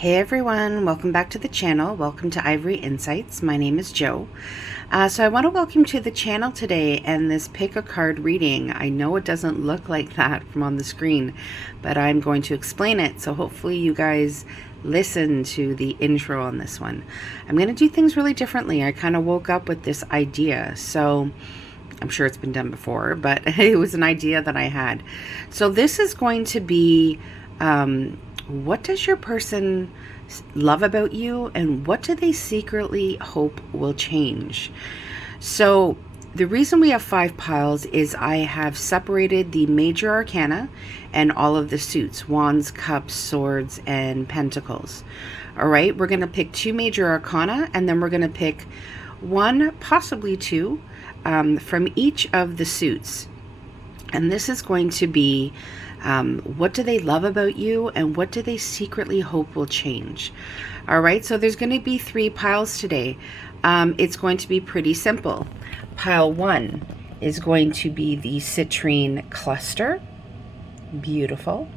Hey everyone, welcome back to the channel. Welcome to Ivory Insights. My name is Jo. So I want to welcome you to the channel today and this pick a card reading. I know it doesn't look like that from on the screen, but I'm going to explain it. So hopefully you guys listen to the intro on this one. I'm going to do things really differently. I kind of woke up with this idea. So I'm sure it's been done before, but it was an idea that I had. So this is going to be what does your person love about you, and what do they secretly hope will change? So the reason we have 5 piles is I have separated the major arcana and all of the suits: wands, cups, swords, and pentacles. All right, we're going to pick 2 major arcana, and then we're going to pick 1, possibly 2, from each of the suits. And this is going to be what do they love about you, and what do they secretly hope will change? All right, so there's going to be 3 piles today. It's going to be pretty simple. Pile 1 is going to be the citrine cluster. Beautiful.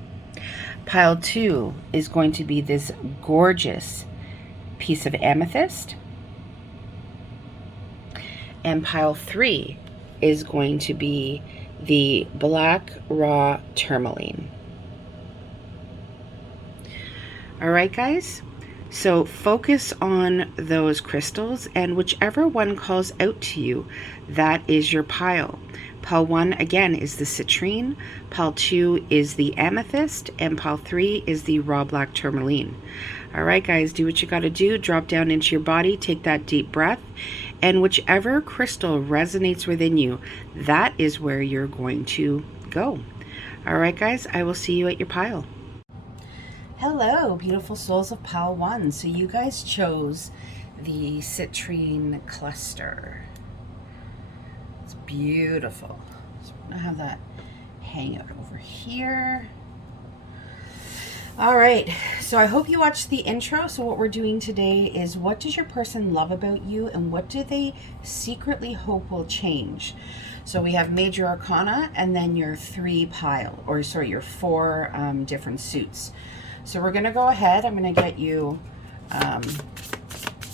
Pile 2 is going to be this gorgeous piece of amethyst. And pile 3 is going to be the black raw tourmaline. All right, guys. So focus on those crystals, and whichever one calls out to you, that is your pile. Pile 1 again is the citrine, pile 2 is the amethyst, and pile 3 is the raw black tourmaline. All right, guys, do what you got to do. Drop down into your body, take that deep breath, and whichever crystal resonates within you, that is where you're going to go. All right, guys, I will see you at your pile. Hello, beautiful souls of pile 1. So you guys chose the citrine cluster. It's beautiful. So I'm going to have that hang out over here. All right, so I hope you watched the intro. So what we're doing today is, what does your person love about you, and what do they secretly hope will change? So we have major arcana, and then your 3 pile, or sorry, your 4 different suits. So we're going to go ahead. I'm going to get you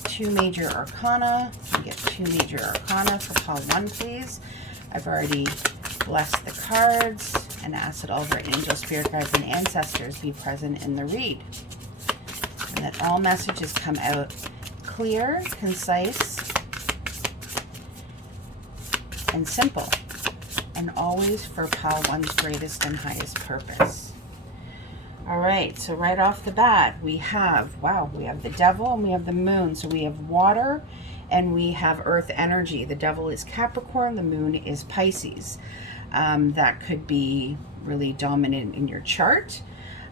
2 major arcana. Get 2 major arcana for pile 1, please. I've already blessed the cards and asked that all of our angel, spirit guides, and ancestors be present in the read, and that all messages come out clear, concise, and simple, and always for pile 1's greatest and highest purpose. All right, so right off the bat, we have, wow, we have the devil and we have the moon. So we have water and we have earth energy. The devil is Capricorn, the moon is Pisces. That could be really dominant in your chart,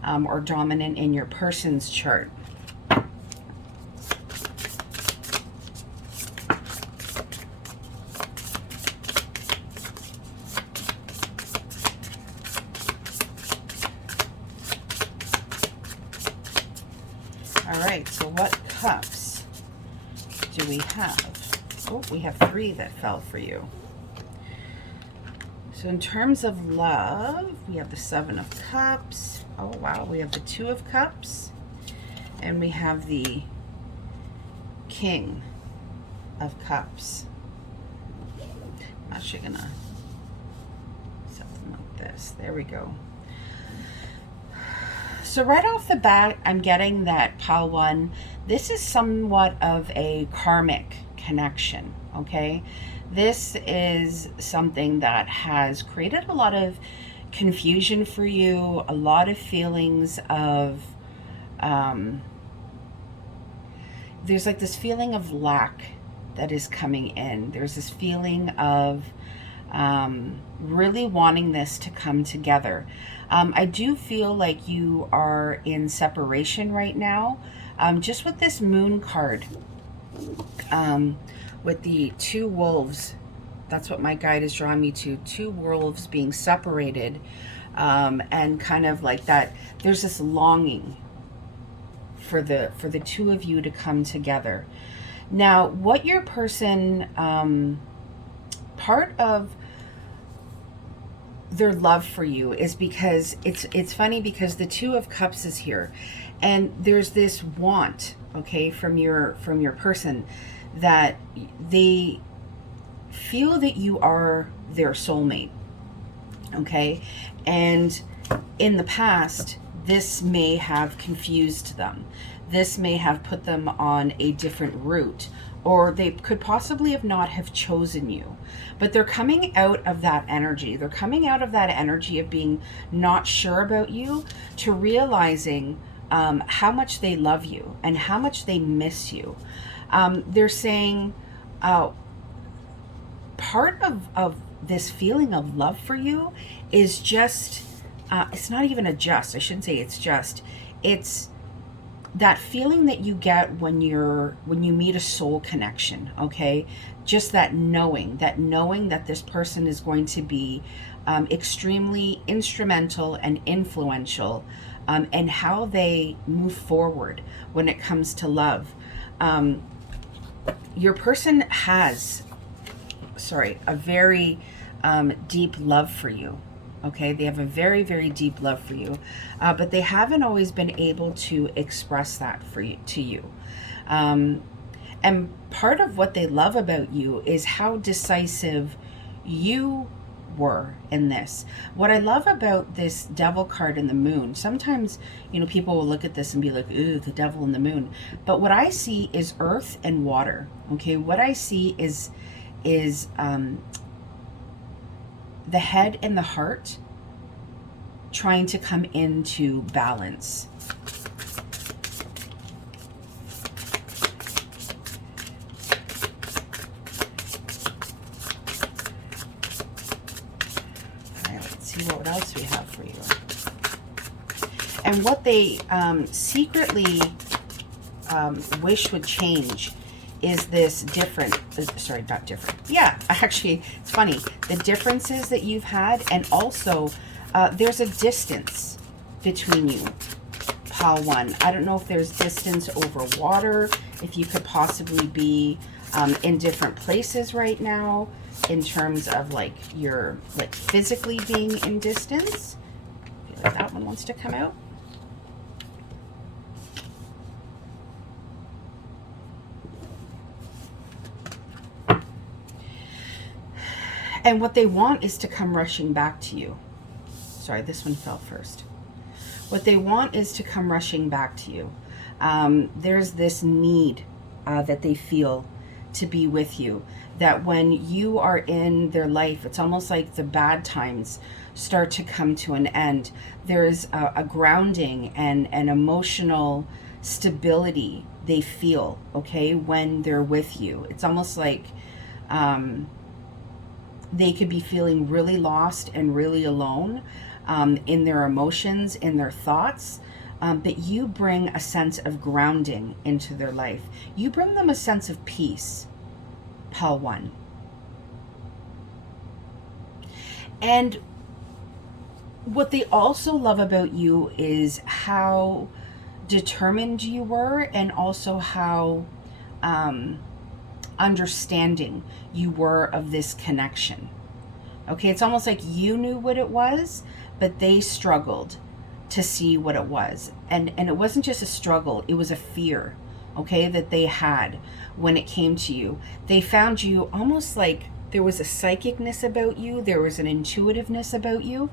or dominant in your person's chart. All right, so what cups do we have? Oh, we have 3 that fell for you. So in terms of love, we have the 7 of Cups. Oh, wow. We have the 2 of Cups. And we have the King of Cups. I'm actually going to set them like this. There we go. So right off the bat, I'm getting that pile 1, this is somewhat of a karmic connection, okay? This is something that has created a lot of confusion for you, a lot of feelings of, there's like this feeling of lack that is coming in. There's this feeling of really wanting this to come together. I do feel like you are in separation right now, just with this moon card. With the 2 wolves, that's what my guide is drawing me to, 2 wolves being separated, and kind of like that, there's this longing for the 2 of you to come together. Now, what your person, part of their love for you is because it's funny because the 2 of Cups is here, And there's this want, okay, from your person, that they feel that you are their soulmate, okay? And in the past, this may have confused them. This may have put them on a different route, or they could possibly have not have chosen you. But they're coming out of that energy. They're coming out of that energy of being not sure about you to realizing how much they love you and how much they miss you. They're saying part of this feeling of love for you is just, it's not even a just, I shouldn't say it's just, it's that feeling that you get when you meet a soul connection, okay? Just that knowing that this person is going to be extremely instrumental and influential and how they move forward when it comes to love. Your person has, a very deep love for you. Okay, they have a very, very deep love for you, but they haven't always been able to express that to you. And part of what they love about you is how decisive you were in this. What I love about this Devil card in the Moon, sometimes, people will look at this and be like, ooh, the Devil in the Moon. But what I see is earth and water. Okay, what I see is the head and the heart trying to come into balance. All right, let's see what else we have for you. And what they secretly wish would change is this not different. Yeah, actually, it's funny. The differences that you've had, and also there's a distance between you, Pile 1. I don't know if there's distance over water, if you could possibly be in different places right now in terms of you're physically being in distance. I feel like that one wants to come out. And what they want is to come rushing back to you. Sorry, this one fell first. What they want is to come rushing back to you. There's this need that they feel to be with you. That when you are in their life, it's almost like the bad times start to come to an end. There's a grounding and an emotional stability they feel, okay, when they're with you. It's almost like they could be feeling really lost and really alone in their emotions, in their thoughts, but you bring a sense of grounding into their life. You bring them a sense of peace, Pile 1. And what they also love about you is how determined you were, and also how understanding you were of this connection. Okay, it's almost like you knew what it was, but they struggled to see what it was. And it wasn't just a struggle, it was a fear, okay, that they had when it came to you. They found you almost like there was a psychicness about you, there was an intuitiveness about you,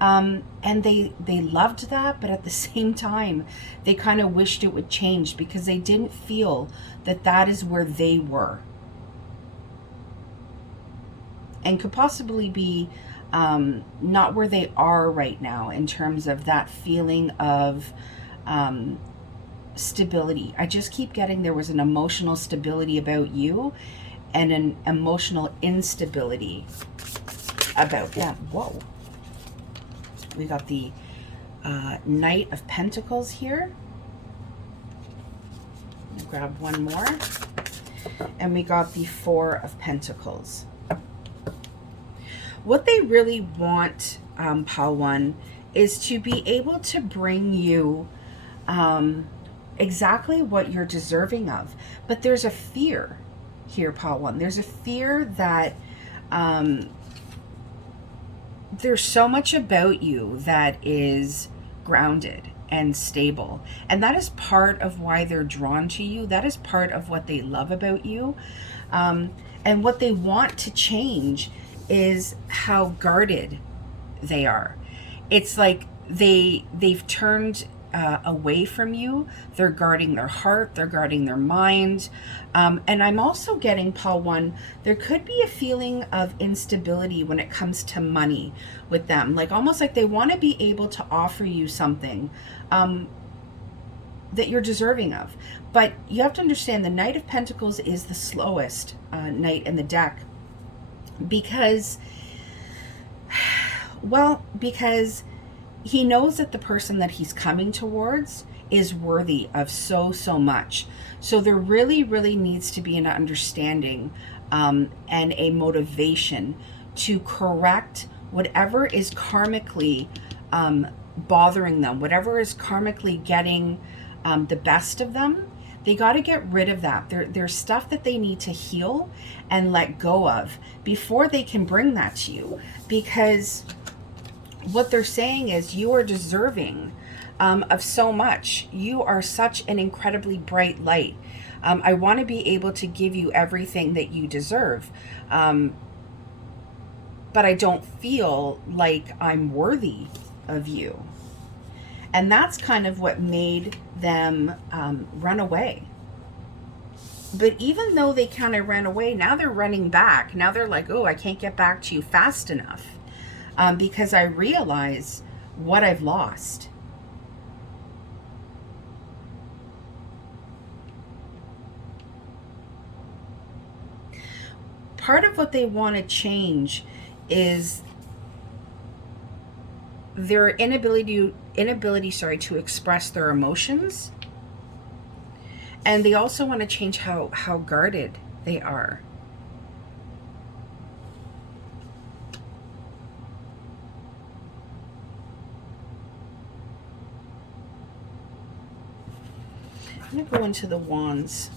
and they loved that, but at the same time, they kind of wished it would change because they didn't feel that that is where they were. And could possibly be not where they are right now in terms of that feeling of stability. I just keep getting there was an emotional stability about you and an emotional instability about them. Whoa. We got the Knight of Pentacles here. Grab one more. And we got the Four of Pentacles. What they really want, Pile 1, is to be able to bring you exactly what you're deserving of. But there's a fear here, Pile 1. There's a fear that there's so much about you that is grounded and stable. And that is part of why they're drawn to you. That is part of what they love about you. And what they want to change is how guarded they are. It's like they've turned away from you. They're guarding their heart. They're guarding their mind. And I'm also getting, Paul 1, there could be a feeling of instability when it comes to money with them. Like almost like they want to be able to offer you something that you're deserving of. But you have to understand the Knight of Pentacles is the slowest knight in the deck. Because he knows that the person that he's coming towards is worthy of so much. So there really needs to be an understanding and a motivation to correct whatever is karmically bothering them, whatever is karmically getting the best of them. They got to get rid of that. There's stuff that they need to heal and let go of before they can bring that to you. Because what they're saying is you are deserving of so much. You are such an incredibly bright light. I want to be able to give you everything that you deserve. But I don't feel like I'm worthy of you. And that's kind of what made them run away. But even though they kind of ran away, now they're running back. Now they're like, oh, I can't get back to you fast enough because I realize what I've lost. Part of what they want to change is their inability to express their emotions. And they also want to change how guarded they are. I'm going to go into the wands.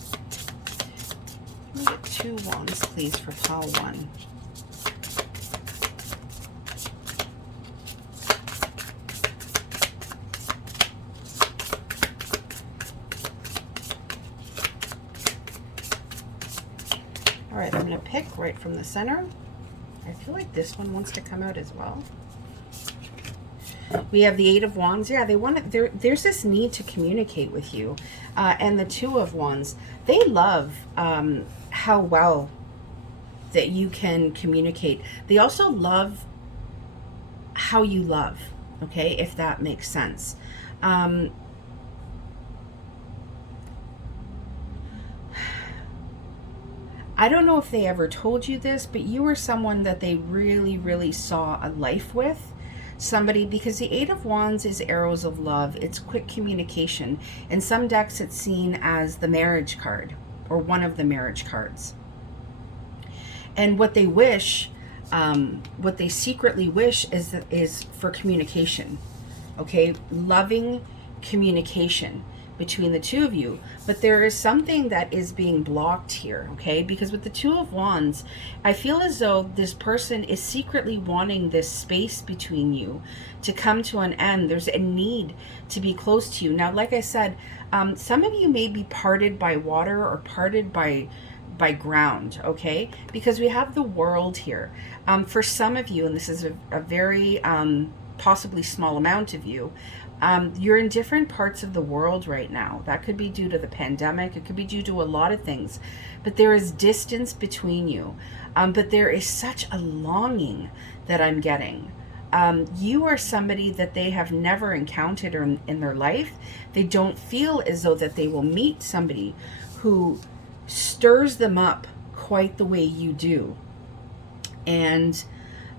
Let me get 2 wands, please, for pile 1. All right, I'm going to pick right from the center. I feel like this one wants to come out as well. We have the 8 of Wands. Yeah, they want to, there's this need to communicate with you. And the 2 of Wands, they love how well that you can communicate. They also love how you love, okay, if that makes sense. I don't know if they ever told you this, but you were someone that they really saw a life with. Somebody, because the 8 of Wands is arrows of love. It's quick communication. In some decks, it's seen as the marriage card or one of the marriage cards. And what they wish, what they secretly wish is for communication. Okay, loving communication between the 2 of you. But there is something that is being blocked here, okay? Because with the 2 of Wands, I feel as though this person is secretly wanting this space between you to come to an end. There's a need to be close to you. Now, like I said, some of you may be parted by water or parted by ground, okay? Because we have the World here. For some of you, and this is a very possibly small amount of you, you're in different parts of the world right now. That could be due to the pandemic. It could be due to a lot of things. But there is distance between you. But there is such a longing that I'm getting. You are somebody that they have never encountered in their life. They don't feel as though that they will meet somebody who stirs them up quite the way you do. And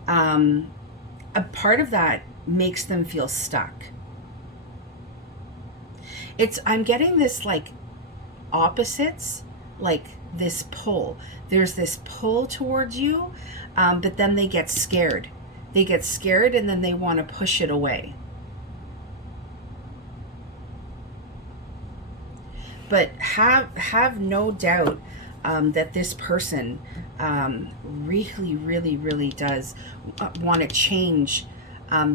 a part of that makes them feel stuck. I'm getting this like opposites, like this pull. There's this pull towards you, but then they get scared. They get scared and then they want to push it away. But have no doubt that this person really does want to change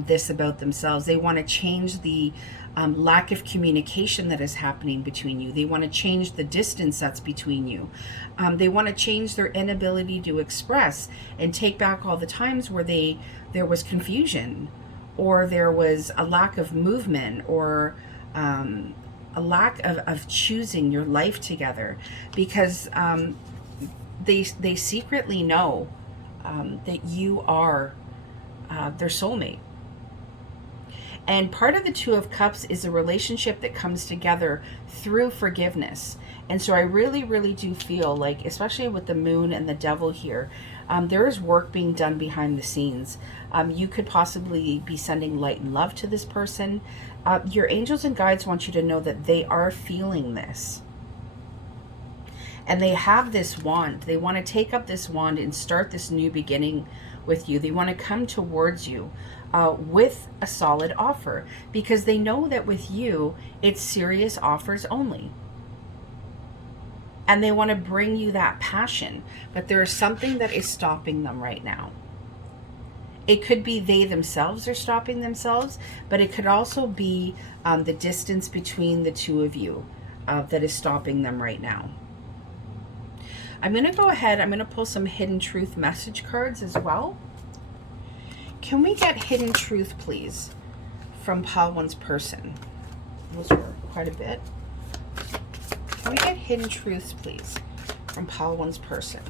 this about themselves. They want to change the lack of communication that is happening between you. They want to change the distance that's between you. They want to change their inability to express and take back all the times where there was confusion, or there was a lack of movement, or a lack of choosing your life together, because they secretly know that you are their soulmate. And part of the Two of Cups is a relationship that comes together through forgiveness. And so I really, really do feel like, especially with the Moon and the Devil here, there is work being done behind the scenes. You could possibly be sending light and love to this person. Your angels and guides want you to know that they are feeling this. And they have this wand. They want to take up this wand and start this new beginning with you. They want to come towards you with a solid offer, because they know that with you, it's serious offers only. And they want to bring you that passion, but there is something that is stopping them right now. It could be they themselves are stopping themselves, but it could also be the distance between the two of you that is stopping them right now. I'm going to go ahead, I'm going to pull some Hidden Truth message cards as well. Can we get Hidden Truth, please, from Pile One's person? Those were quite a bit. Can we get Hidden Truths, please, from Pile One's person?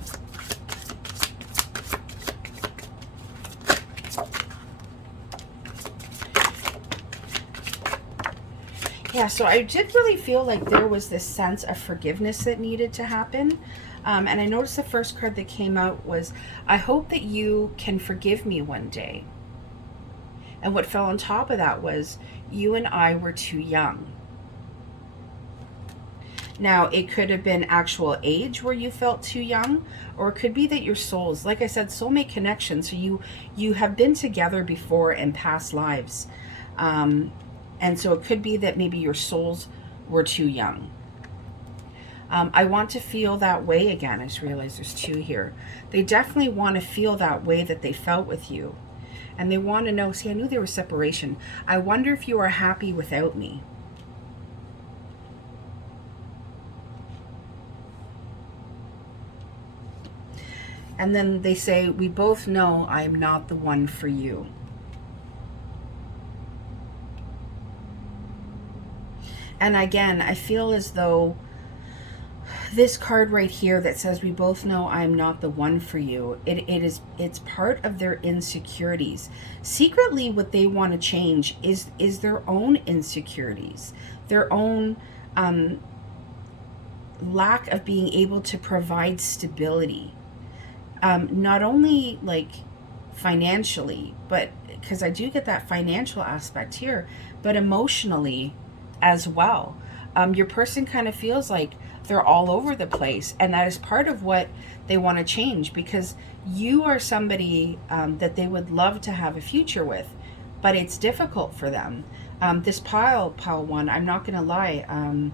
Yeah, so I did really feel like there was this sense of forgiveness that needed to happen. And I noticed the first card that came out was, I hope that you can forgive me one day. And what fell on top of that was, you and I were too young. Now, it could have been actual age where you felt too young, or it could be that your souls, like I said, soulmate connection. So you have been together before in past lives. And so it could be that maybe your souls were too young. I want to feel that way again. I just realized there's two here. They definitely want to feel that way that they felt with you. And they want to know, see, I knew there was separation. I wonder if you are happy without me. And then they say, we both know I am not the one for you. And again, I feel as though this card right here that says we both know I'm not the one for you, it's part of their insecurities. Secretly, what they want to change is their own insecurities, their own lack of being able to provide stability. Not only like financially, but because I do get that financial aspect here, but emotionally as well. Your person kind of feels like they're all over the place, and that is part of what they want to change, because you are somebody that they would love to have a future with, but it's difficult for them. This pile one, I'm not going to lie,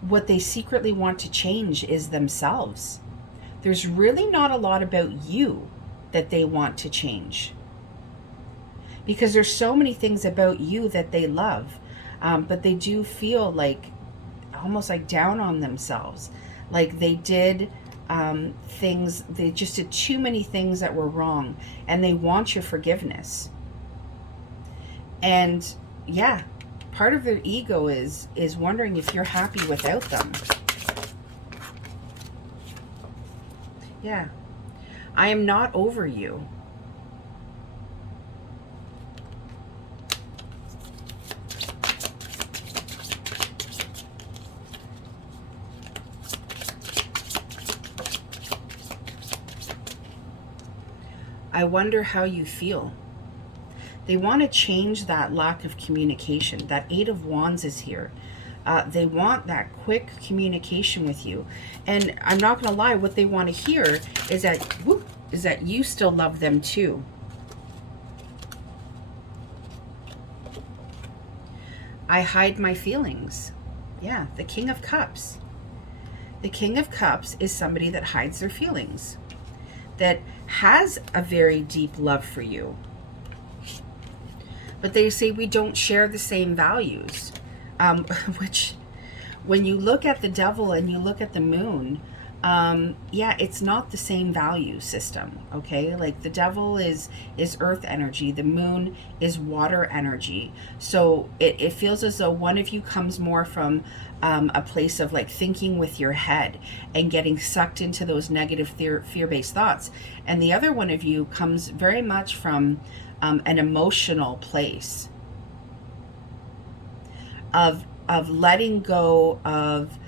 what they secretly want to change is themselves. There's really not a lot about you that they want to change, because there's so many things about you that they love, but they do feel like almost like down on themselves, like they did things, they just did too many things that were wrong, and they want your forgiveness. And yeah, part of their ego is wondering if you're happy without them. Yeah, I am not over you. I wonder how you feel. They want to change that lack of communication. That Eight of Wands is here. They want that quick communication with you. And I'm not going to lie, what they want to hear is that you still love them too. I hide my feelings. Yeah, the King of Cups. The King of Cups is somebody that hides their feelings, that has a very deep love for you, But they say we don't share the same values, which when you look at the devil and you look at the moon, yeah, it's not the same value system. Okay, like the devil is earth energy, the moon is water energy. So it feels as though one of you comes more from a place of like thinking with your head and getting sucked into those negative fear-based thoughts, and the other one of you comes very much from an emotional place of letting go of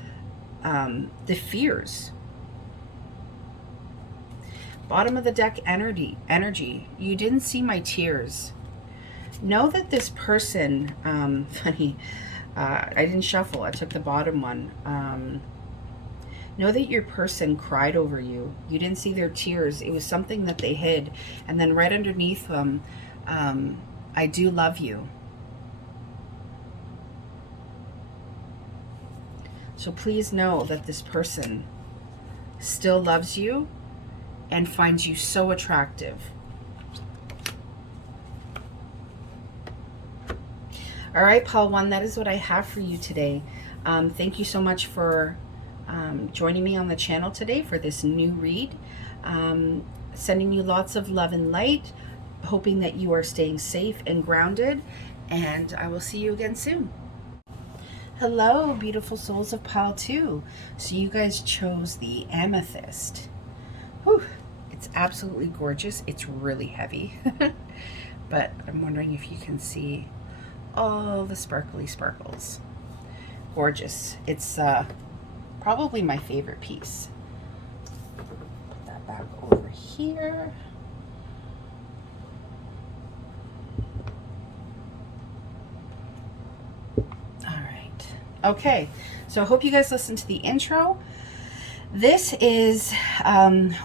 the fears. Bottom of the deck energy. You didn't see my tears. Know that this person, funny, I didn't shuffle, I took the bottom one. Know that your person cried over you. You didn't see their tears. It was something that they hid. And then right underneath them, I do love you. So please know that this person still loves you and finds you so attractive. All right, Paul 1, that is what I have for you today. Thank you so much for joining me on the channel today for this new read. Sending you lots of love and light, hoping that you are staying safe and grounded, and I will see you again soon. Hello, beautiful souls of Pile 2. So you guys chose the amethyst. Whew, it's absolutely gorgeous. It's really heavy, but I'm wondering if you can see all the sparkly sparkles. Gorgeous. It's probably my favorite piece. Put that back over here. Okay, so I hope you guys listened to the intro. This is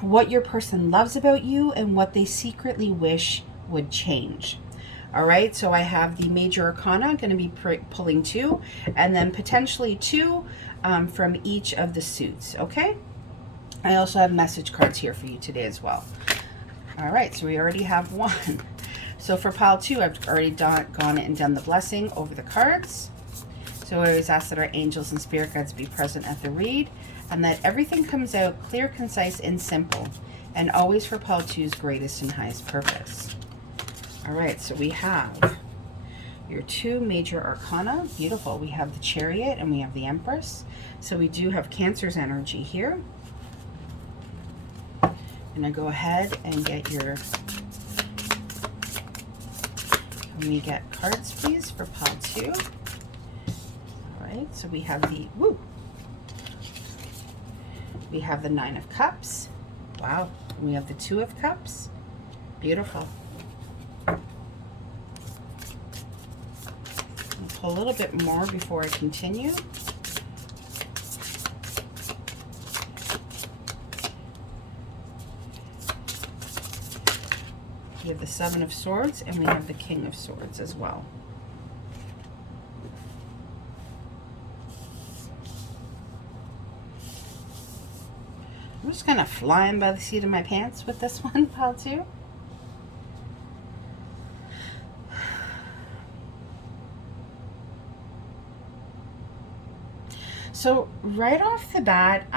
what your person loves about you and what they secretly wish would change. All right, so I have the major arcana, going to be pulling 2, and then potentially 2 from each of the suits, okay? I also have message cards here for you today as well. All right, so we already have 1. So for pile 2, I've already gone and done the blessing over the cards. So I always ask that our angels and spirit guides be present at the read, and that everything comes out clear, concise, and simple, and always for pile 2's greatest and highest purpose. All right, so we have your 2 major arcana. Beautiful. We have the Chariot and we have the Empress. So we do have Cancer's energy here. And I go ahead and get your, can we get cards please for pile 2? Right, so we have the, we have the 9 of Cups. Wow. And we have the 2 of Cups. Beautiful. I'll pull a little bit more before I continue. We have the 7 of Swords and we have the King of Swords as well. I'm just kind of flying by the seat of my pants with this one, pile 2. So right off the bat,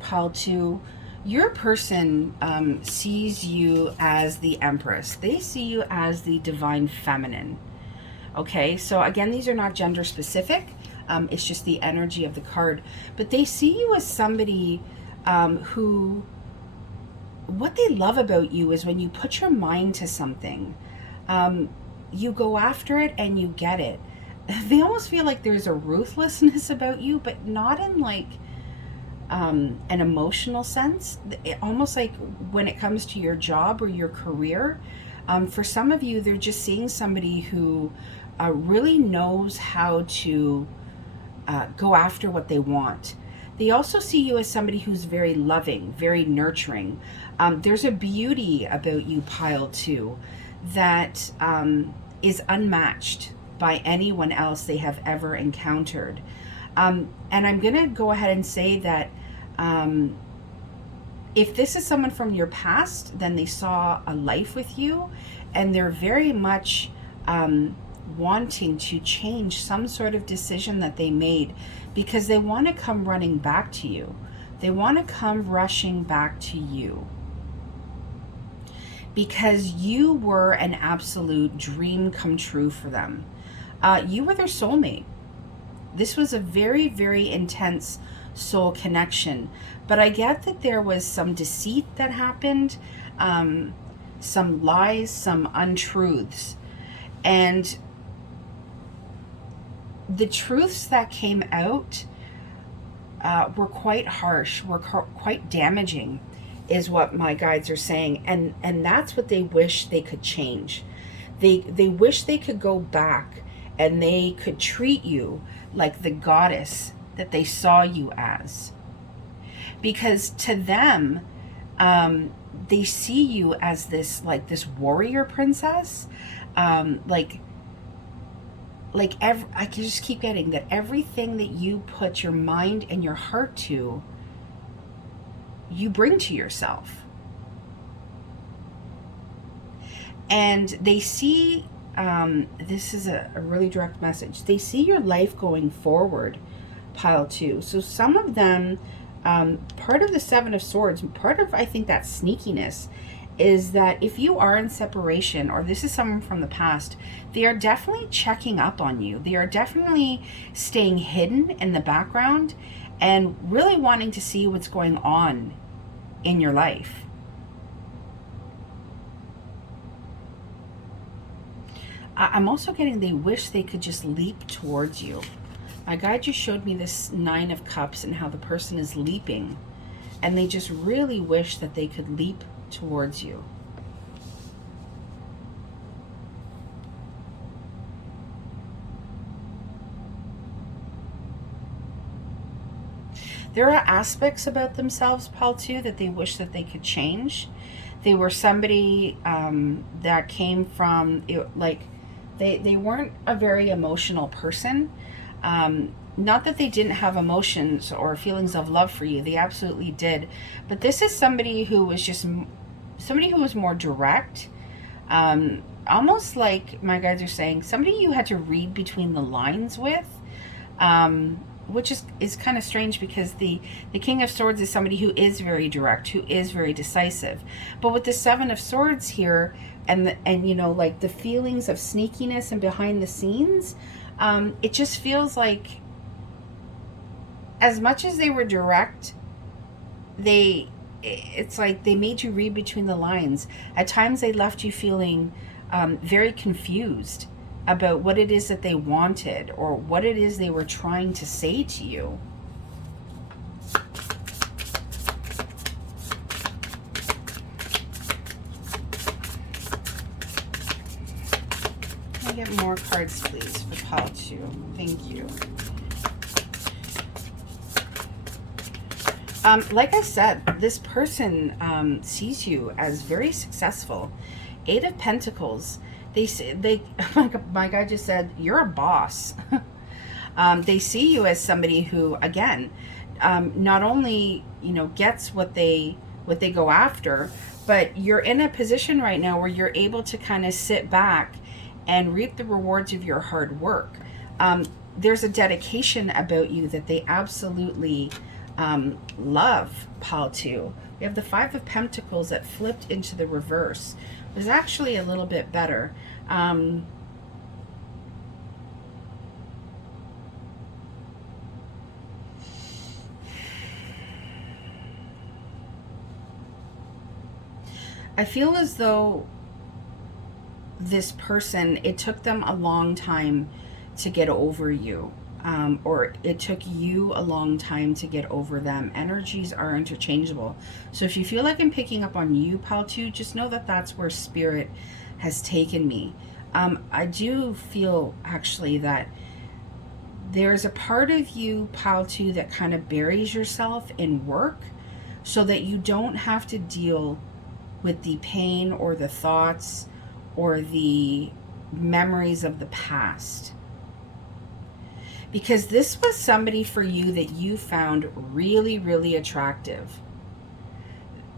pile 2, your person sees you as the Empress. They see you as the divine feminine. Okay, so again, these are not gender specific. It's just the energy of the card. But they see you as somebody who, what they love about you is when you put your mind to something, you go after it and you get it. They almost feel like there's a ruthlessness about you, but not in like an emotional sense. Almost like when it comes to your job or your career, for some of you, they're just seeing somebody who really knows how to go after what they want. They also see you as somebody who's very loving, very nurturing. There's a beauty about you, pile 2, that is unmatched by anyone else they have ever encountered. And I'm going to go ahead and say that if this is someone from your past, then they saw a life with you, and they're very much wanting to change some sort of decision that they made, because they want to come running back to you. They want to come rushing back to you because you were an absolute dream come true for them. You were their soulmate. This was a very, very intense soul connection. But I get that there was some deceit that happened, some lies, some untruths. And the truths that came out were quite harsh, were quite damaging, is what my guides are saying. And that's what they wish they could change. They wish they could go back and they could treat you like the goddess that they saw you as. Because to them, they see you as this, like this warrior princess. I can just keep getting that everything that you put your mind and your heart to, you bring to yourself. And they see, this is a really direct message, they see your life going forward, pile 2. So some of them, part of the Seven of Swords, part of, I think, that sneakiness is that if you are in separation, or this is someone from the past, they are definitely checking up on you. They are definitely staying hidden in the background and really wanting to see what's going on in your life. I'm also getting they wish they could just leap towards you. My guide just showed me this Nine of Cups and how the person is leaping, and they just really wish that they could leap towards you. There are aspects about themselves, Paul, too, that they wish that they could change. They were somebody that came from, like, they weren't a very emotional person. Not that they didn't have emotions or feelings of love for you. They absolutely did. But this is somebody who was just somebody who was more direct. Almost like my guides are saying, somebody you had to read between the lines with. Which is kind of strange, because the King of Swords is somebody who is very direct, who is very decisive. But with the Seven of Swords here, and you know, like the feelings of sneakiness and behind the scenes, it just feels like, as much as they were direct, it's like they made you read between the lines. At times they left you feeling very confused about what it is that they wanted, or what it is they were trying to say to you. Can I get more cards, please, for pile 2? Thank you. Like I said, this person sees you as very successful. 8 of Pentacles. My guy just said, you're a boss. They see you as somebody who, again, not only, you know, gets what they go after, but you're in a position right now where you're able to kind of sit back and reap the rewards of your hard work. There's a dedication about you that they absolutely love, pile 2. We have the 5 of Pentacles that flipped into the reverse. It was actually a little bit better. I feel as though this person, it took them a long time to get over you. Or it took you a long time to get over them. Energies are interchangeable. So if you feel like I'm picking up on you, pile 2, just know that that's where Spirit has taken me. I do feel, actually, that there's a part of you, pile 2, that kind of buries yourself in work so that you don't have to deal with the pain or the thoughts or the memories of the past. Because this was somebody for you that you found really, really attractive.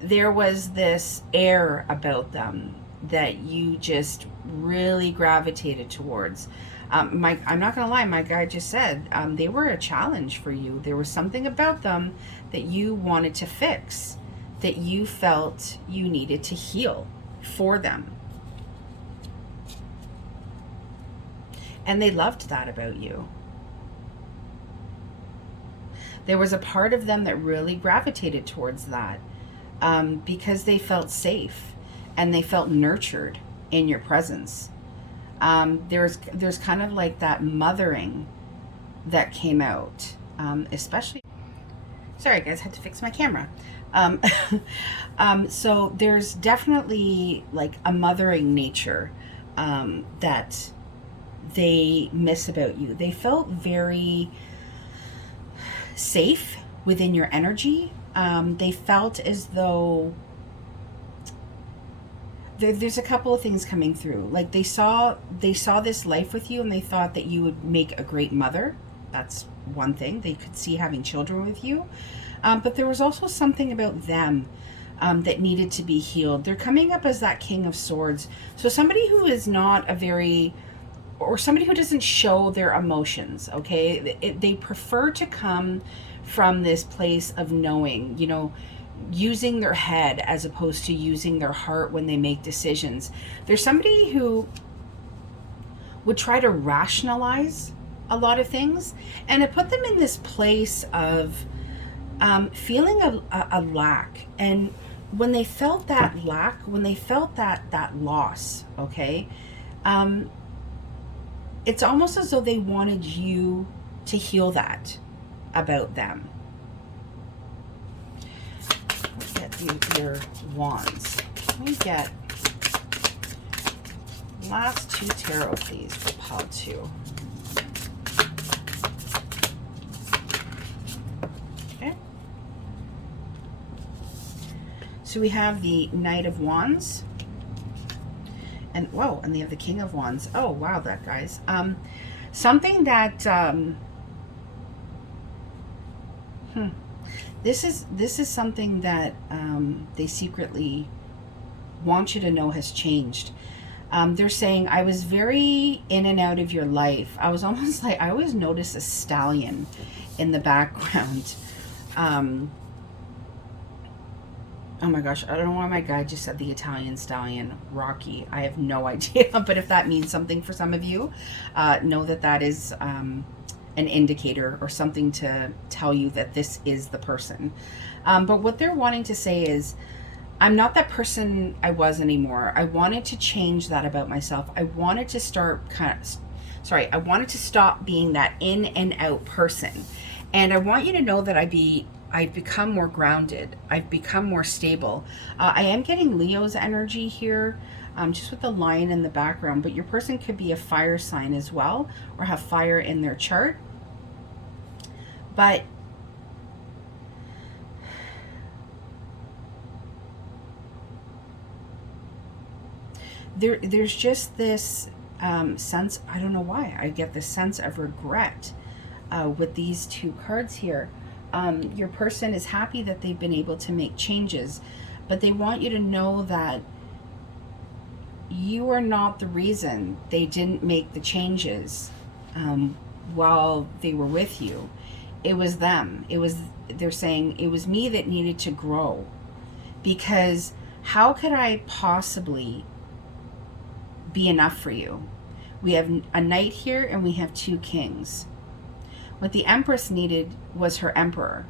There was this air about them. that you just really gravitated towards. I'm not gonna lie, my guy just said they were a challenge for you. There was something about them that you wanted to fix, that you felt you needed to heal for them. And they loved that about you. There was a part of them that really gravitated towards that because they felt safe and they felt nurtured in your presence. There's kind of like that mothering that came out, especially. Sorry guys, had to fix my camera. So there's definitely like a mothering nature that they miss about you. They felt very safe within your energy. They felt as though there's a couple of things coming through. Like they saw this life with you and they thought that you would make a great mother. That's one thing. They could see having children with you. But there was also something about them that needed to be healed. They're coming up as that King of Swords. So somebody who is not a very, or somebody who doesn't show their emotions, okay? They prefer to come from this place of knowing, you know, using their head as opposed to using their heart when they make decisions. There's somebody who would try to rationalize a lot of things, and it put them in this place of feeling a lack. And when they felt that lack, when they felt that loss, okay, it's almost as though they wanted you to heal that about them. Let's get your wands. Let me get last two tarot, please, for pile 2. Okay. So we have the Knight of Wands. And whoa, and they have the King of Wands. Oh wow, that guys. Something that this is something that they secretly want you to know has changed. They're saying, I was very in and out of your life. I was almost like, I always notice a stallion in the background. Oh my gosh, I don't know why my guy just said the Italian stallion, Rocky. I have no idea, but if that means something for some of you, know that that is an indicator or something to tell you that this is the person. But what they're wanting to say is, I'm not that person I was anymore. I wanted to change that about myself. I wanted to start I wanted to stop being that in and out person. And I want you to know that I've become more grounded. I've become more stable. I am getting Leo's energy here, just with the lion in the background, but your person could be a fire sign as well, or have fire in their chart. But there's just this sense, I don't know why, I get this sense of regret with these two cards here. Your person is happy that they've been able to make changes, but they want you to know that you are not the reason they didn't make the changes while they were with you. It was them. They're saying, it was me that needed to grow, because how could I possibly be enough for you? We have a knight here and we have 2 kings. What the Empress needed was her emperor.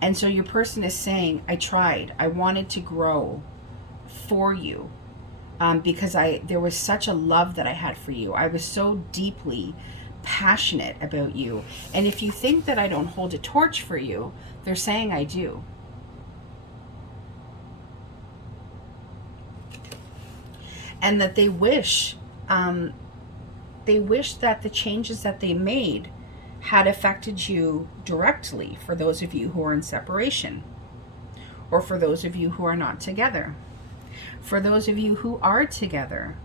And so your person is saying, I tried. I wanted to grow for you because there was such a love that I had for you. I was so deeply passionate about you. And if you think that I don't hold a torch for you, they're saying I do. And that they wish that the changes that they made had affected you directly, for those of you who are in separation, or for those of you who are not together. For those of you who are together,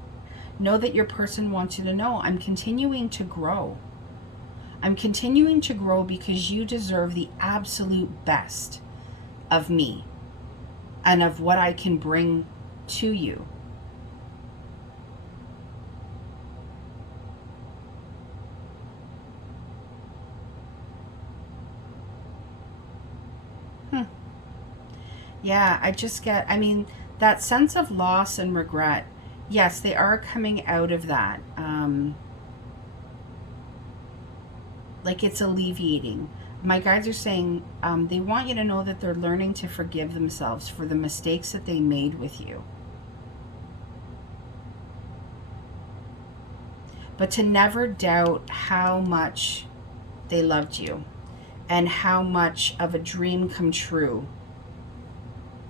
know that your person wants you to know, I'm continuing to grow. I'm continuing to grow because you deserve the absolute best of me and of what I can bring to you. Yeah, I just get, I mean, that sense of loss and regret. Yes, they are coming out of that. Like it's alleviating. My guides are saying they want you to know that they're learning to forgive themselves for the mistakes that they made with you. But to never doubt how much they loved you and how much of a dream come true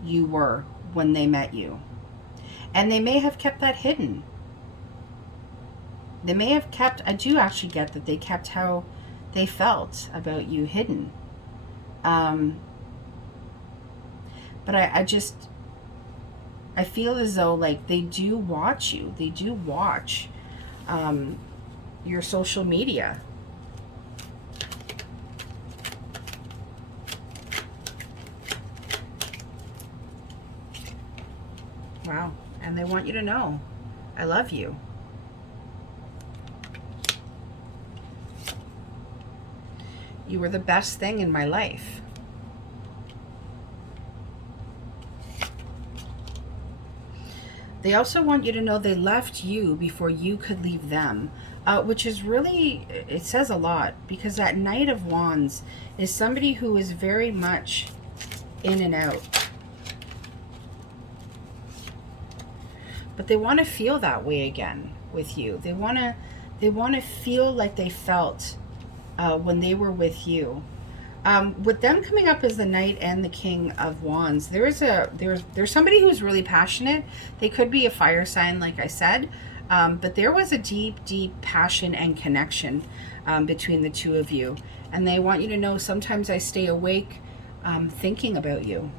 you were when they met you. And they may have kept that hidden. They may have kept, I do actually get that they kept how they felt about you hidden. But I feel as though like they do watch you. They do watch your social media. Wow. And they want you to know, I love you. You were the best thing in my life. They also want you to know they left you before you could leave them, which is really, it says a lot, because that Knight of Wands is somebody who is very much in and out. But they want to feel that way again with you. They want to feel like they felt when they were with you. With them coming up as the Knight and the King of Wands, there's somebody who's really passionate. They could be a fire sign, like I said, but there was a deep, deep passion and connection between the two of you. And they want you to know sometimes I stay awake thinking about you.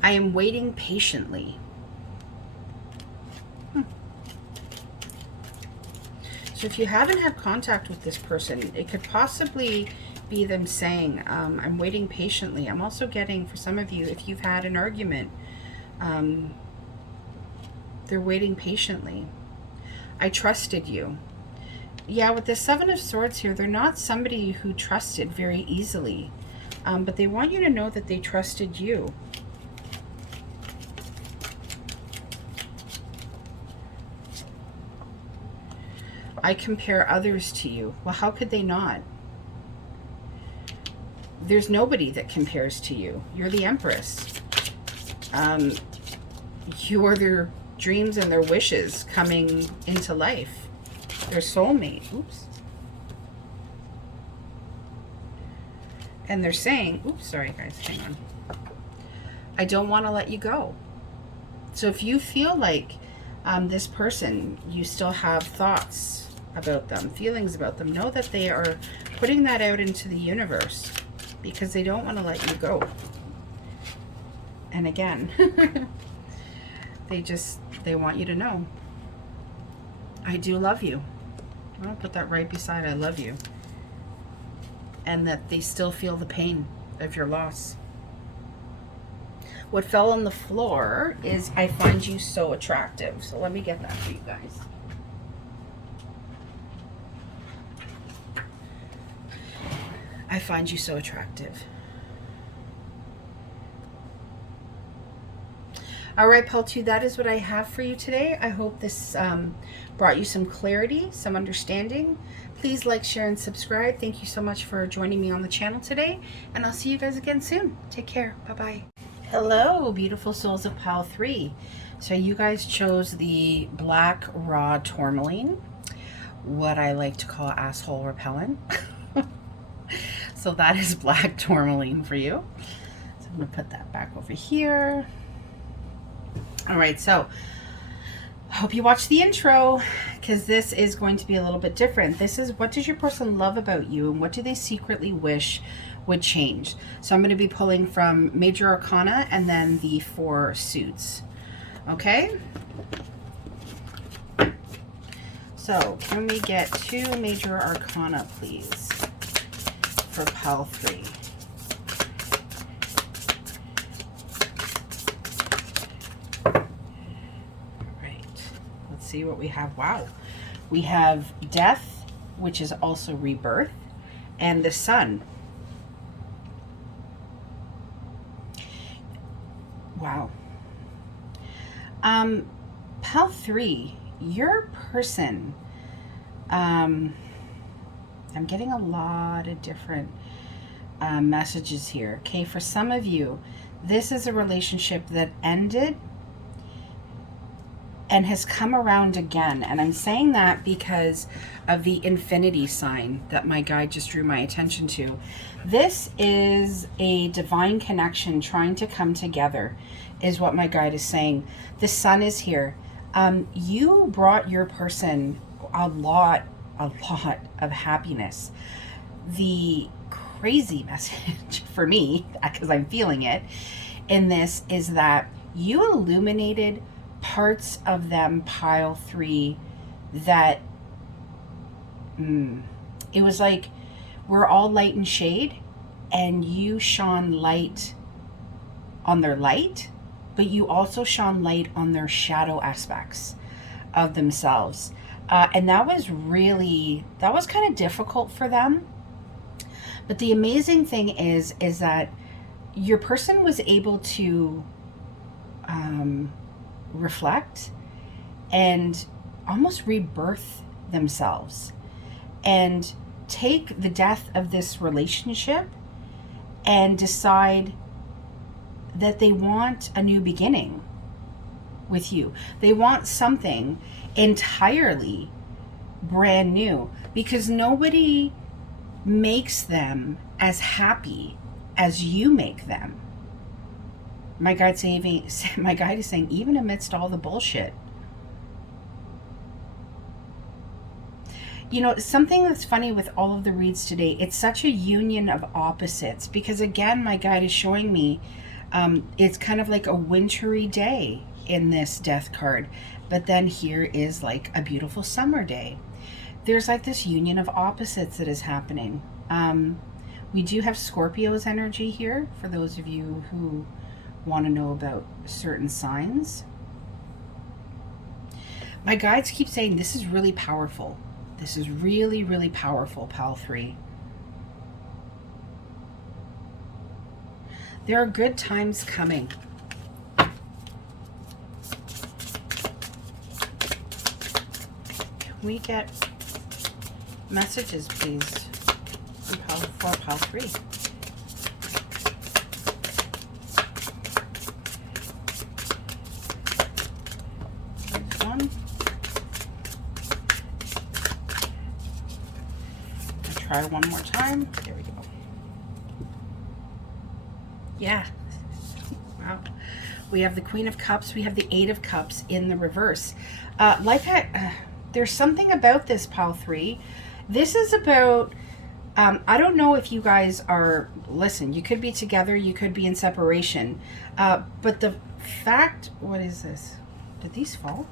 I am waiting patiently. So if you haven't had contact with this person, it could possibly be them saying, I'm waiting patiently. I'm also getting, for some of you, if you've had an argument, they're waiting patiently. I trusted you. Yeah, with the Seven of Swords here, they're not somebody who trusted very easily, but they want you to know that they trusted you. I compare others to you. Well, how could they not? There's nobody that compares to you. You're the Empress. You are their dreams and their wishes coming into life. Their soulmate. Oops. And they're saying, oops, sorry guys, hang on. I don't want to let you go. So if you feel like this person, you still have thoughts about them, feelings about them, know that they are putting that out into the universe because they don't want to let you go. And again, they want you to know, I do love you. I'll put that right beside I love you. And that they still feel the pain of your loss. What fell on the floor is I find you so attractive. So let me get that for you guys. I find you so attractive. All right, Pal 2, that is what I have for you today. I hope this brought you some clarity, some understanding. Please like, share, and subscribe. Thank you so much for joining me on the channel today, and I'll see you guys again soon. Take care. Bye-bye. Hello, beautiful souls of Pal 3. So you guys chose the black raw tourmaline, what I like to call asshole repellent. So that is black tourmaline for you. So I'm going to put that back over here. All right, so I hope you watch the intro because this is going to be a little bit different. This is what does your person love about you and what do they secretly wish would change. So I'm going to be pulling from Major Arcana and then the 4 suits. Okay? So can we get 2 Major Arcana, please, for Pal 3? see what we have. Wow. We have death, which is also rebirth, and the sun. Wow. Pal 3, your person, I'm getting a lot of different messages here. Okay, for some of you, this is a relationship that ended and has come around again. And I'm saying that because of the infinity sign that my guide just drew my attention to. This is a divine connection trying to come together, is what my guide is saying. The sun is here. You brought your person a lot of happiness. The crazy message for me, because I'm feeling it in this, is that you illuminated parts of them, pile 3, that it was like we're all light and shade, and you shone light on their light, but you also shone light on their shadow aspects of themselves. And that was kind of difficult for them. But the amazing thing is that your person was able to reflect and almost rebirth themselves and take the death of this relationship and decide that they want a new beginning with you. They want something entirely brand new, because nobody makes them as happy as you make them. My guide is saying, even amidst all the bullshit. You know, something that's funny with all of the reads today, it's such a union of opposites, because again, my guide is showing me it's kind of like a wintry day in this death card, but then here is like a beautiful summer day. There's like this union of opposites that is happening. We do have Scorpio's energy here, for those of you who want to know about certain signs. My guides keep saying this is really powerful. This is really, really powerful, Pal 3. There are good times coming. Can we get messages, please, for Pal 3? There's one. I'll try one more time. There we go. Yeah. Wow. We have the Queen of Cups. We have the 8 of Cups in the reverse. There's something about this, Pal 3. This is about, I don't know if you guys are, listen, you could be together, you could be in separation. But the fact, what is this? Did these fall?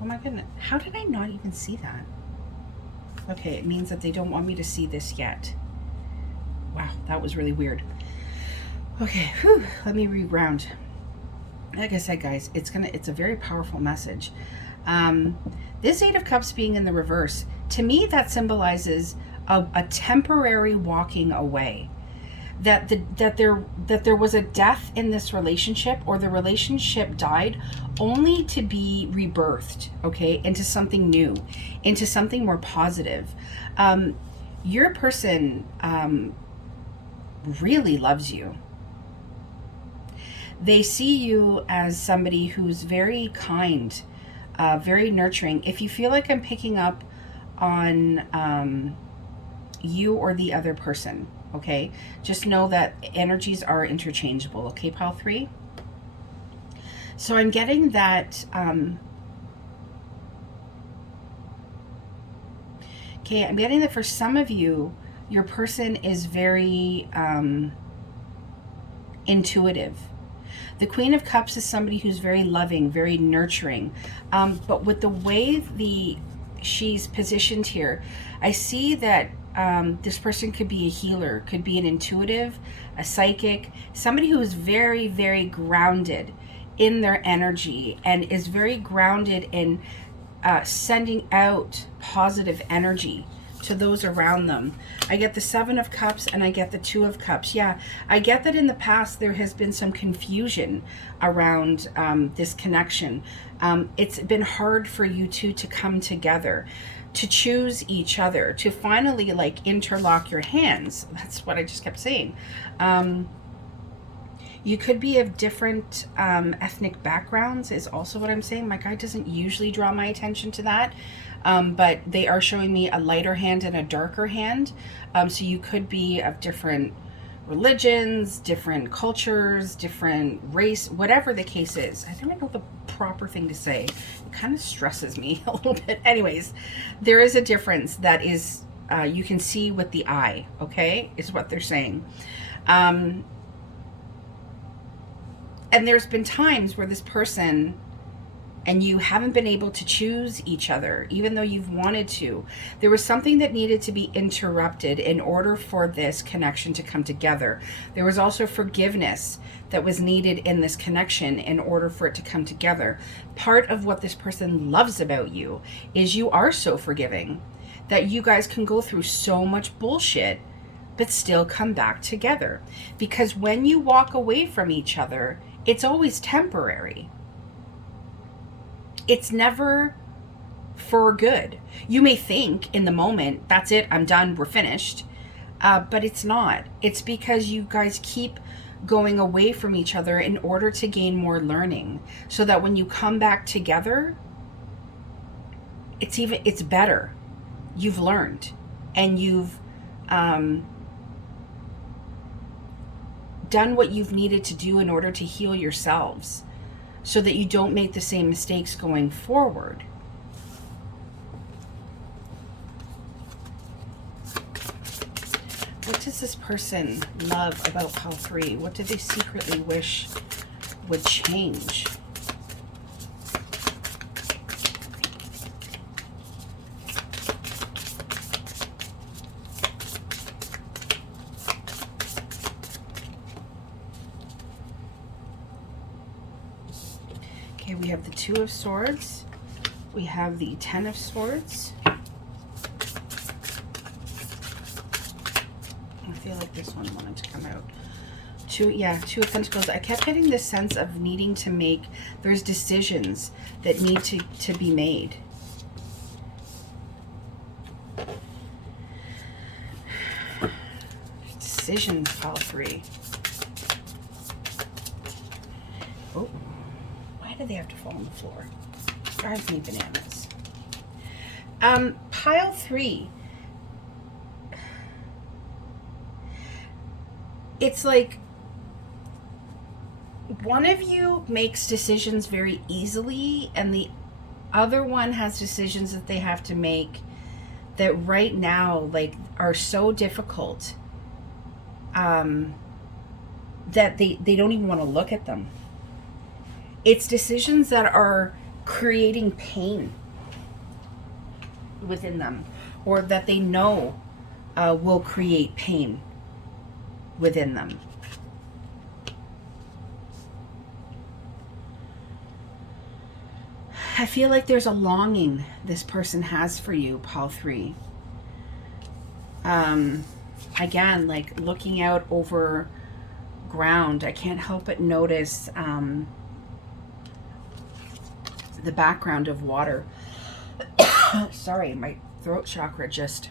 Oh my goodness. How did I not even see that? Okay, it means that they don't want me to see this yet. Wow, that was really weird. Okay, whew, let me reground. Like I said, guys, it's a very powerful message. This 8 of Cups being in the reverse, to me, that symbolizes a temporary walking away. That there was a death in this relationship, or the relationship died only to be rebirthed, okay, into something new, into something more positive. Your person really loves you. They see you as somebody who's very kind, very nurturing. If you feel like I'm picking up on you or the other person, okay, just know that energies are interchangeable, okay, Pile 3? So I'm getting that, okay, I'm getting that for some of you, your person is very intuitive. The Queen of Cups is somebody who's very loving, very nurturing. But with the way she's positioned here, I see that this person could be a healer, could be an intuitive, a psychic, somebody who is very, very grounded in their energy and is very grounded in sending out positive energy to those around them. I get the Seven of Cups and I get the Two of Cups. Yeah, I get that in the past there has been some confusion around this connection. It's been hard for you two to come together, to choose each other, to finally like interlock your hands. That's what I just kept saying. You could be of different ethnic backgrounds is also what I'm saying. My guide doesn't usually draw my attention to that. But they are showing me a lighter hand and a darker hand. So you could be of different religions, different cultures, different race, whatever the case is. I don't know the proper thing to say. It kind of stresses me a little bit. Anyways, there is a difference that is, you can see with the eye, okay, is what they're saying. And there's been times where this person and you haven't been able to choose each other, even though you've wanted to. There was something that needed to be interrupted in order for this connection to come together. There was also forgiveness that was needed in this connection in order for it to come together. Part of what this person loves about you is you are so forgiving that you guys can go through so much bullshit but still come back together. Because when you walk away from each other, it's always temporary. It's never for good. You may think in the moment, that's it, I'm done, we're finished. But it's not. It's because you guys keep going away from each other in order to gain more learning. So that when you come back together, it's better. You've learned. And you've done what you've needed to do in order to heal yourselves, so that you don't make the same mistakes going forward. What does this person love about pile 3? What do they secretly wish would change? Okay, we have the Two of Swords. We have the Ten of Swords. I feel like this one wanted to come out. Two of Pentacles. I kept getting this sense of needing to make, there's decisions that need to be made. Decisions, pile 3. Oh. Why do they have to fall on the floor? Drives me bananas. Pile 3. It's like one of you makes decisions very easily and the other one has decisions that they have to make that right now like are so difficult that they don't even want to look at them. It's decisions that are creating pain within them, or that they know will create pain within them. I feel like there's a longing this person has for you, pile 3. Again, like looking out over ground, I can't help but notice the background of water. Sorry, my throat chakra just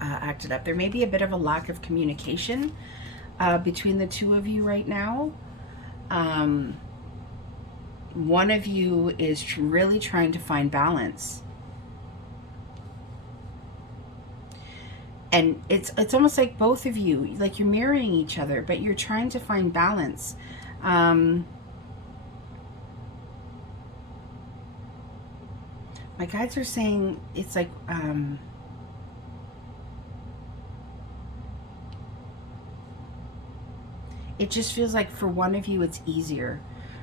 acted up. There may be a bit of a lack of communication between the two of you right now. One of you is really trying to find balance. And it's almost like both of you, like you're mirroring each other, but you're trying to find balance. My guides are saying it's like it just feels like for one of you it's easier.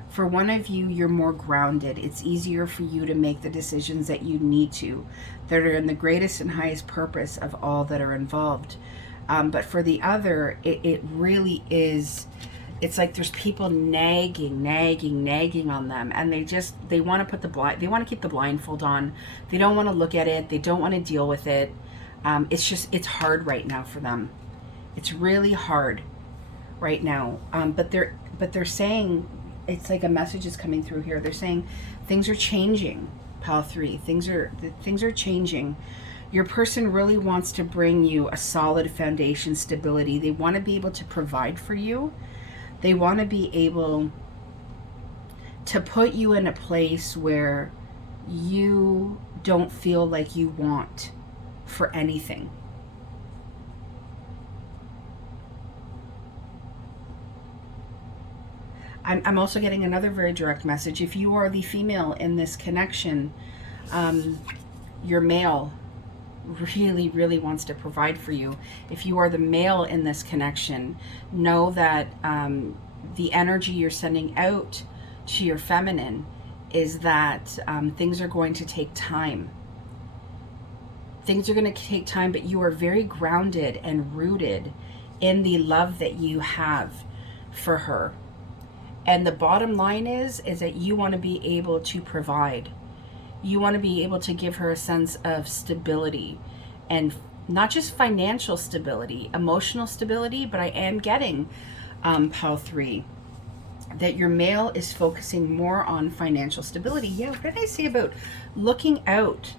For one of you, you're more grounded. It's easier for you to make the decisions that you need to, that are in the greatest and highest purpose of all that are involved. But for the other, it really is, it's like there's people nagging on them, and they want to put they want to keep the blindfold on. They don't want to look at it. They don't want to deal with it. It's hard right now for them. It's really hard right now. But they're saying, it's like a message is coming through here. They're saying things are changing, Pile 3. Things are changing. Your person really wants to bring you a solid foundation, stability. They want to be able to provide for you. They want to be able to put you in a place where you don't feel like you want for anything. I'm also getting another very direct message. If you are the female in this connection, your male really wants to provide for you. If you are the male in this connection, know that the energy you're sending out to your feminine is that things are going to take time. Things are going to take time, but you are very grounded and rooted in the love that you have for her. And the bottom line is that you want to be able to provide. You want to be able to give her a sense of stability, and not just financial stability, emotional stability, but I am getting, Pile 3, that your male is focusing more on financial stability. Yeah, what did I say about looking out?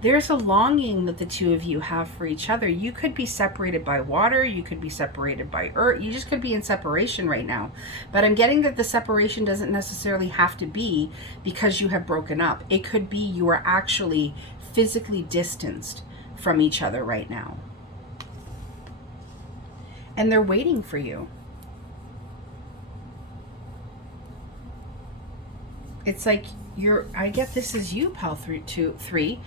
There's a longing that the two of you have for each other. You could be separated by water. You could be separated by earth. You just could be in separation right now. But I'm getting that the separation doesn't necessarily have to be because you have broken up. It could be you are actually physically distanced from each other right now. And they're waiting for you. It's like I get this is you, Pile 3.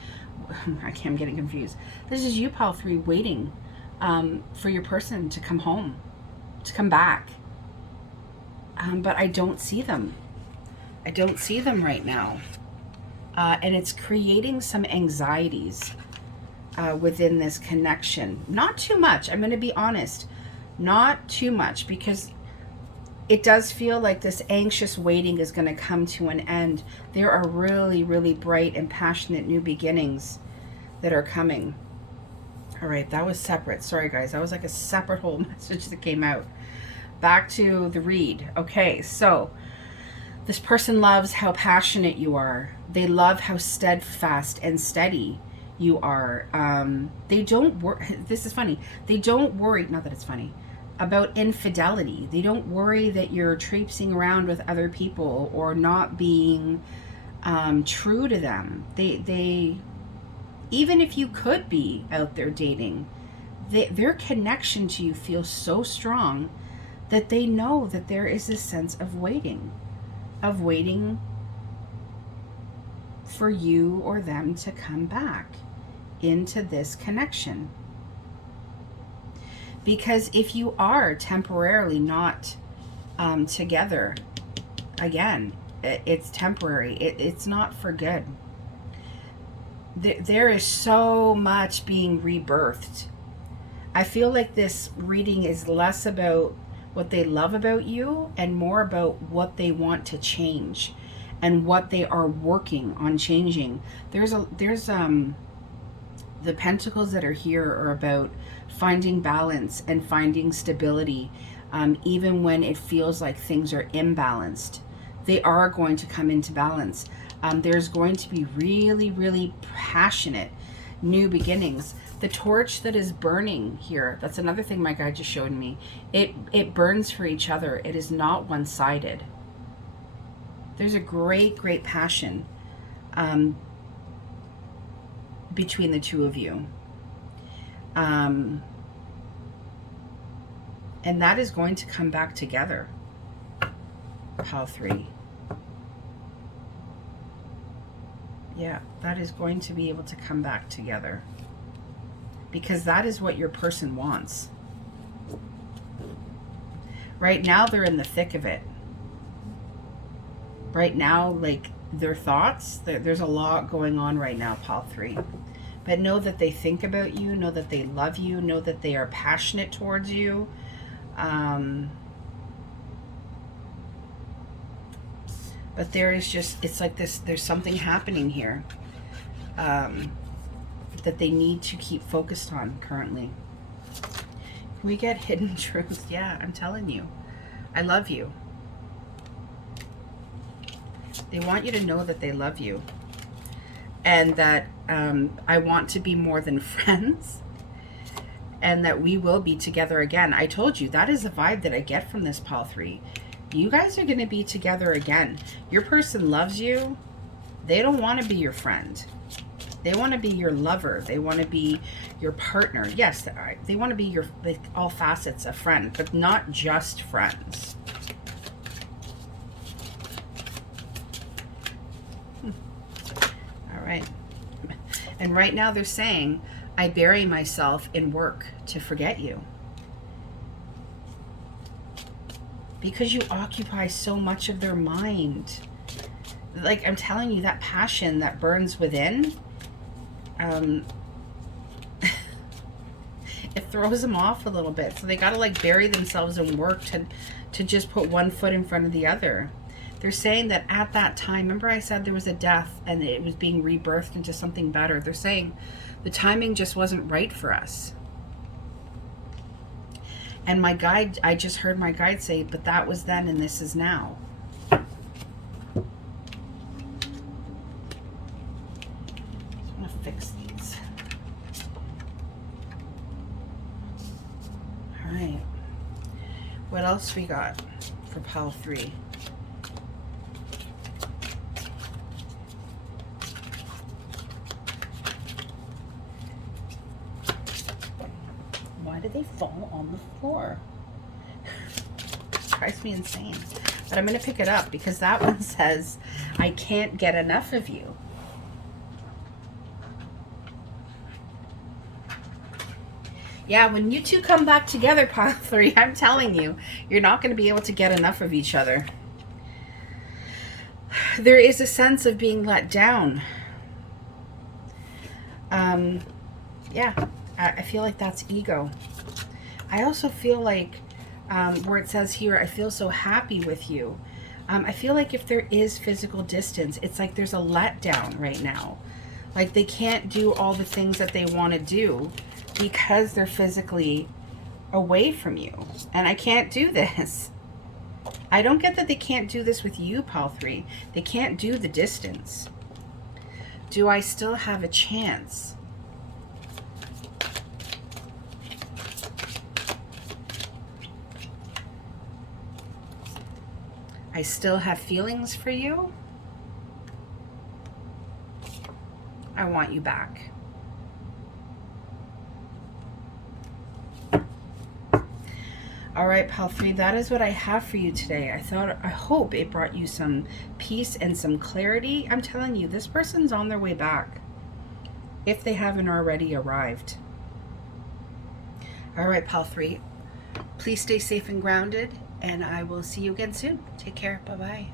I'm getting confused. This is you, Pile 3, waiting for your person to come home, to come back. But I don't see them. I don't see them right now. And it's creating some anxieties within this connection. Not too much. I'm going to be honest. Not too much, because it does feel like this anxious waiting is going to come to an end. There are really bright and passionate new beginnings that are coming. All right, that was separate. Sorry, guys. That was like a separate whole message that came out. Back to the read. Okay, so this person loves how passionate you are. They love how steadfast and steady you are. They don't worry. This is funny. They don't worry. Not that it's funny. About infidelity. They don't worry that you're traipsing around with other people or not being true to them. They even if you could be out there dating, their connection to you feels so strong that they know that there is this sense of waiting for you or them to come back into this connection. Because if you are temporarily not together, again, it's temporary. It's not for good. There is so much being rebirthed. I feel like this reading is less about what they love about you and more about what they want to change and what they are working on changing. There's the pentacles that are here are about finding balance and finding stability, even when it feels like things are imbalanced. They are going to come into balance. There's going to be really passionate new beginnings. The torch that is burning here, that's another thing my guide just showed me. It burns for each other. It is not one-sided. There's a great passion between the two of you. And that is going to come back together. Pile 3. Yeah, that is going to be able to come back together. Because that is what your person wants. Right now, they're in the thick of it. Right now, like, their thoughts, there's a lot going on right now, Pile 3. But know that they think about you, know that they love you, know that they are passionate towards you. But there is just, it's like this, there's something happening here that they need to keep focused on currently. We get hidden truth. Yeah, I'm telling you. I love you. They want you to know that they love you. And that I want to be more than friends. And that we will be together again. I told you, that is the vibe that I get from this pile 3. You guys are going to be together again. Your person loves you. They don't want to be your friend. They want to be your lover. They want to be your partner. Yes, they want to be your, like, all facets of friend, but not just friends. All right. And right now they're saying, I bury myself in work to forget you. Because you occupy so much of their mind. Like, I'm telling you, that passion that burns within, it throws them off a little bit. So they got to, like, bury themselves in work to just put one foot in front of the other. They're saying that at that time, remember I said there was a death and it was being rebirthed into something better. They're saying the timing just wasn't right for us. And my guide, I just heard my guide say, but that was then and this is now. I just want to fix these. All right. What else we got for pile 3? Why do they fall on the floor? It drives me insane. But I'm going to pick it up because that one says, I can't get enough of you. Yeah, when you two come back together, pile 3, I'm telling you, you're not going to be able to get enough of each other. There is a sense of being let down. Yeah. I feel like that's ego. I also feel like where it says here, I feel so happy with you. I feel like if there is physical distance, it's like there's a letdown right now. Like they can't do all the things that they want to do because they're physically away from you. And I can't do this. I don't get that they can't do this with you, pile 3. They can't do the distance. Do I still have a chance? I still have feelings for you. I want you back. All right, pile 3, that is what I have for you today. I hope it brought you some peace and some clarity. I'm telling you, this person's on their way back, if they haven't already arrived. All right, pile 3, please stay safe and grounded, and I will see you again soon. Take care. Bye-bye.